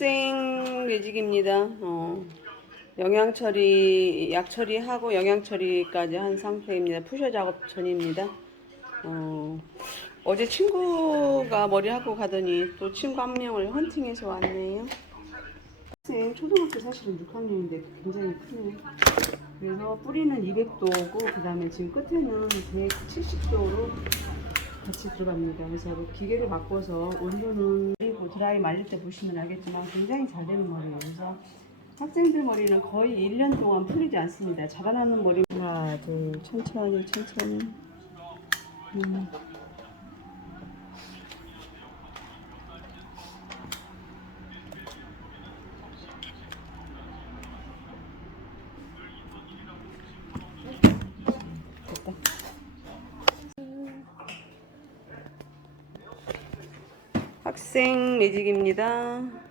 학생 매직입니다. 어, 영양 처리, 약 처리하고 영양 처리까지 한 상태입니다. 푸셔 작업 전입니다. 어, 어제 친구가 머리 하고 가더니 또 친구 한 명을 헌팅해서 왔네요. 학생 초등학교 사실은 6학년인데 굉장히 크네요. 그래서 뿌리는 200도고 그 다음에 지금 끝에는 170도로 같이 들어갑니다. 그래서 뭐 기계를 바꿔서 온도는 그리고 드라이 말릴 때 보시면 알겠지만 굉장히 잘 되는 머리예요. 그래서 학생들 머리는 거의 1년 동안 풀리지 않습니다. 자라나는 머리 하나 둘 천천히 천천히 음. 학생 매직입니다.